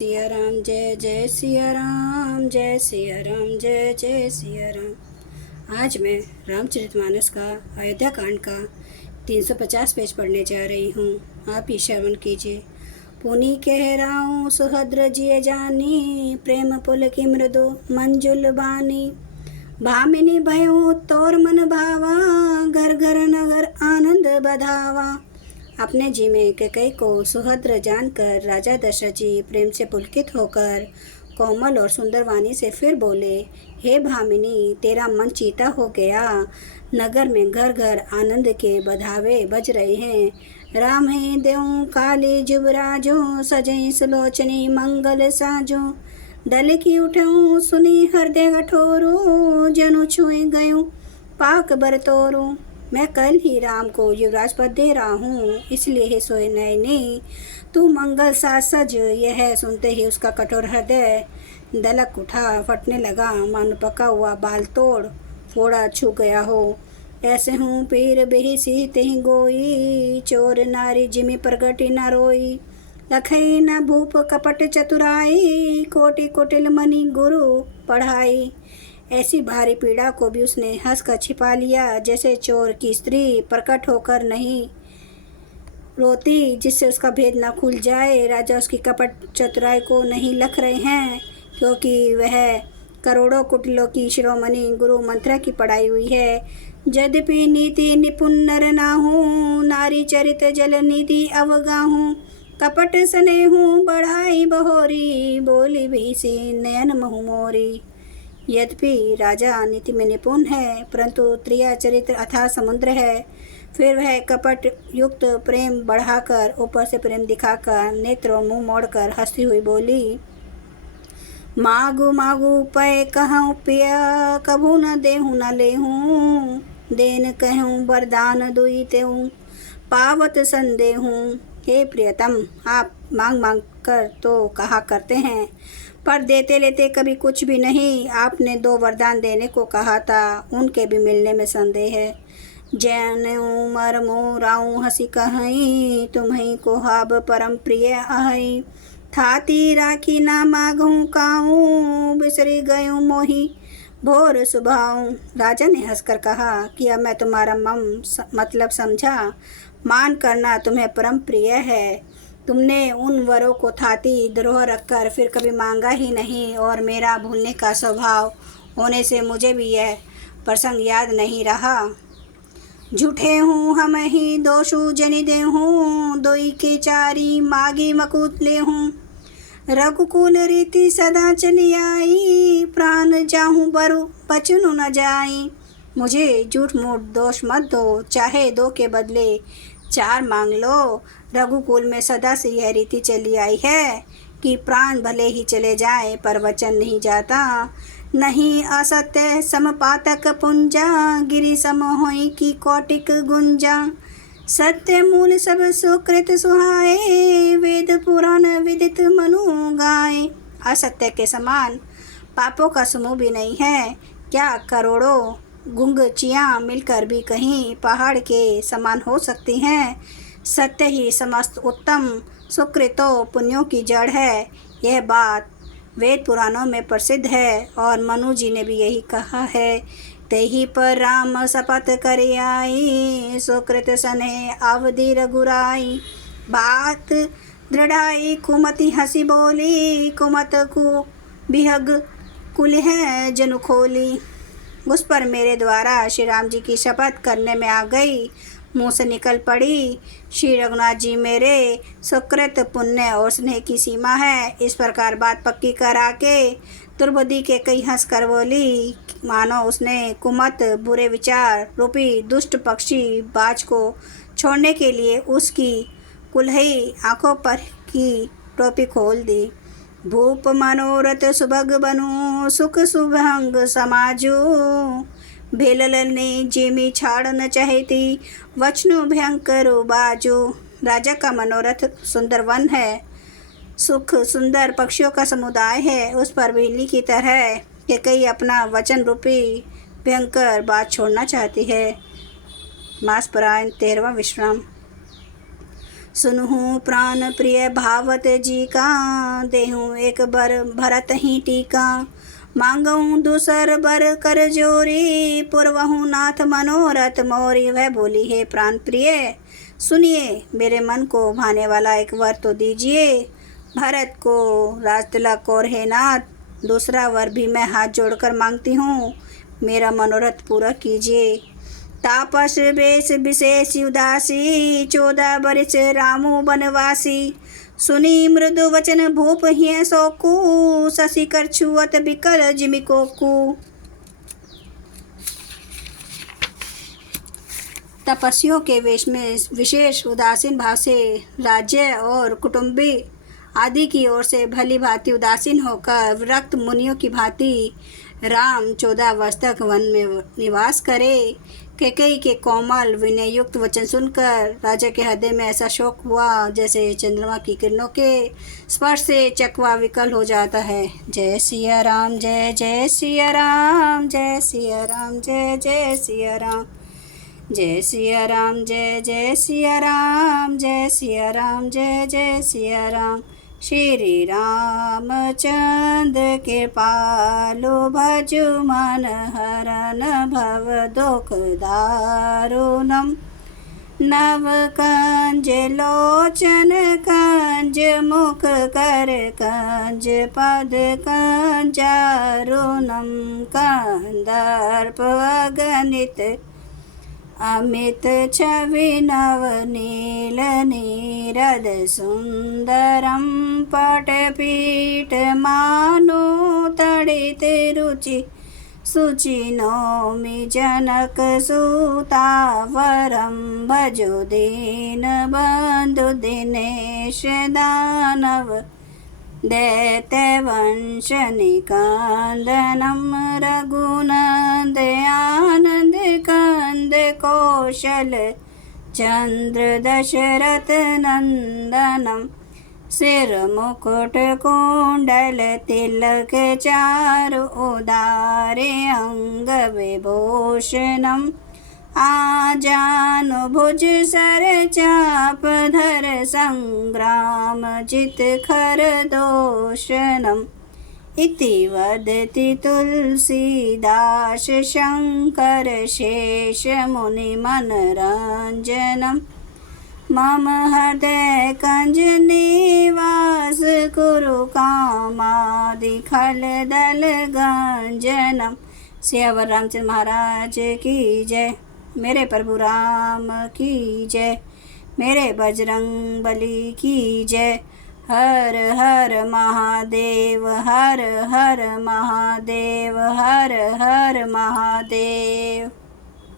सिया राम जय जय सिया राम, जय सिया राम जय जय सिया राम। आज मैं रामचरितमानस का अयोध्या कांड का 350 पेज पढ़ने जा रही हूँ। आप ही श्रवण कीजिए। पुनि कह राऊँ सुहद्र जिय जानी, प्रेम पुल की मृदु मंजुल बानी। भामिनी भयों तोर मन भावा, घर घर नगर आनंद बधावा। अपने जी में कैकेयी को सुहद्र जानकर राजा दशरथ जी प्रेम से पुलकित होकर कोमल और सुंदर वाणी से फिर बोले, हे भामिनी, तेरा मन चीता हो गया। नगर में घर घर आनंद के बधावे बज रहे हैं। राम है देव काली जुबराजो, सजई सुलोचनी मंगल साजो। दल की उठऊँ सुनी हृदय कठोरो, जनु छुए गयूँ पाक बरतोरो। मैं कल ही राम को युवराज पद दे रहा हूँ, इसलिए हे सोए नयनी तू मंगल सा सज। यह सुनते ही उसका कठोर हृदय दलक उठा, फटने लगा मानो पका हुआ बाल तोड़ फोड़ा छू गया हो। ऐसे हूँ पीर बेहिसी तेहि गोई, चोर नारी जिमि प्रगति न रोई। लखई न भूप कपट चतुराई, कोटि कुटिल मनि गुरु पढ़ाई। ऐसी भारी पीड़ा को भी उसने हंसकर छिपा लिया, जैसे चोर की स्त्री प्रकट होकर नहीं रोती, जिससे उसका भेद न खुल जाए। राजा उसकी कपट चतुराई को नहीं लख रहे हैं, क्योंकि वह करोड़ों कुटिलों की शिरोमणि गुरु मंत्रा की पढ़ाई हुई है। यद्यपि नीति निपुण नर ना हूँ, नारी चरित जल निधि अवगाहूँ। कपट स्नेहूँ बढ़ाई बहोरी, बोली भीसी नयन महु मोरी। यद्यपि राजा नीति में निपुण है, परंतु त्रिया चरित्र अथाह समुद्र है। फिर वह कपट युक्त प्रेम बढ़ाकर, ऊपर से प्रेम दिखाकर, नेत्र और मुंह मोड़कर हंसती हुई बोली, मागु मागु पय कहूँ पिया, कभू न देहूँ न लेहूँ। देन कहूँ वरदान दुई तेहूँ, पावत संदेहूँ। हे प्रियतम, आप मांग मांग कर तो कहा करते हैं, पर देते लेते कभी कुछ भी नहीं। आपने 2 वरदान देने को कहा था, उनके भी मिलने में संदेह है। जैन मरमो राऊँ हंसी कहई, तुम्हीं को हाब परम प्रिय आहई। थाती राखी ना मागूँ काऊँ, बिसरी गयूँ मोही भोर सुभाऊँ। राजा ने हंसकर कहा कि अब मैं तुम्हारा मतलब समझा। मान करना तुम्हें परम प्रिय है। तुमने उन वरों को थाती द्रोह रखकर फिर कभी मांगा ही नहीं, और मेरा भूलने का स्वभाव होने से मुझे भी यह प्रसंग याद नहीं रहा। झूठे हूँ हम ही दोषु जनि देहूँ, दोई के चारी मागी मकुत ले हूँ। रघुकुल रीति सदा चली आई, प्राण जाहूँ बरु बचनु न जाई। मुझे झूठ मूठ दोष मत दो, चाहे 2 के बदले 4 मांग लो। रघुकुल में सदा से यह रीति चली आई है कि प्राण भले ही चले जाए पर वचन नहीं जाता। नहीं असत्य समपातक पुंजा, गिरि सम होई की कौटिक गुंजा। सत्य मूल सब सुकृत सुहाए, वेद पुराण विदित मनु गाए। असत्य के समान पापों का समूह भी नहीं है। क्या करोड़ों गुंगचियाँ मिलकर भी कहीं पहाड़ के समान हो सकती हैं? सत्य ही समस्त उत्तम सुकृतों पुण्यों की जड़ है। यह बात वेद पुराणों में प्रसिद्ध है, और मनु जी ने भी यही कहा है। तेहि पर राम शपथ करे आई, सुकृत सने अवधि रघुराई। बात दृढ़ाई कुमति हंसी बोली, कुमत को बिहग कुल है जनु खोली। उस पर मेरे द्वारा श्री राम जी की शपथ करने में आ गई, मुँह से निकल पड़ी। श्री रघुनाथ जी मेरे सुकृत पुण्य और स्नेह की सीमा है। इस प्रकार बात पक्की करा के द्रौपदी के कई हंस कर बोली, मानो उसने कुमत बुरे विचार रूपी दुष्ट पक्षी बाज को छोड़ने के लिए उसकी कुल्हई आंखों पर की टोपी खोल दी। भूप मनोरथ सुभग बनु, सुख सुभंग समाजो। भेलल ने जेमी छाड़ न चाहती, वचनो भयंकर बाजो। राजा का मनोरथ सुंदर वन है, सुख सुंदर पक्षियों का समुदाय है। उस पर बिजली की तरह कैकेयी अपना वचन रूपी भयंकर बात छोड़ना चाहती है। मास परायण 13वां विश्राम। सुनहूँ प्राण प्रिय भावत जी का, देहूँ एक बर भरत ही टीका। मांगऊँ दूसर बर कर जोरी, पुरवहूँ नाथ मनोरथ मोरी। वह बोली, हे प्राण प्रिय सुनिए, मेरे मन को भाने वाला एक वर तो दीजिए। भरत को राज तिलक और हे नाथ, दूसरा वर भी मैं हाथ जोड़कर मांगती हूँ, मेरा मनोरथ पूरा कीजिए। तापस वेश विशेष उदासी, 14 बरिस रामो बनवासी। सुनी मृदु वचन भूप हिय सोकू, शशि कर छुअत बिकल जिमि कोकू। तपस्वियों के वेश में विशेष उदासीन भाव से राज्य और कुटुंबी आदि की ओर से भली भांति उदासीन होकर विरक्त मुनियों की भांति राम 14 वर्ष तक वन में निवास करे। कैकेयी के कोमल विनय युक्त वचन सुनकर राजा के हृदय में ऐसा शोक हुआ जैसे चंद्रमा की किरणों के स्पर्श से चकवा विकल हो जाता है। जय सिया राम, जय जय सिया राम, जय सिया राम, जय जय सिया राम, जय सिया राम, जय जय सिया राम, जय सिया राम, जय जय सिया राम। श्री रामचंद्र के पालो, भजु मन हरन भव दुख दारुणम। नव कंज लोचन कंज मुख कर कंज पद कंजारुणम। कंदर्प अगणित अमित छवि नव नील नीरद सुंदरम। पटपीठ मानो तड़ित रुचि, सुचि नौमि जनक सुतावरम। भजो दीन बंधु दिनेश दानव, दैत्यवंश निकंदनम। रघुनंद आनंद कंद कौशल चंद्र दशरथ नंदनम। सिर मुकुट कुंडल तिलक चारु, उदारे अंग विभूषणम। आजानु भुज सर चाप धर, संग्राम जित खर दोषणम। इति वदति तुलसीदास शंकर शेष मुनि मनरंजनम। मम हृदय कंज निवास, कुरु कामादि खल दल गंजनम। सियावर रामचंद्र महाराज की जय। मेरे प्रभु राम की जय। मेरे बजरंग बली की जय। हर हर महादेव, हर हर महादेव, हर हर महादेव।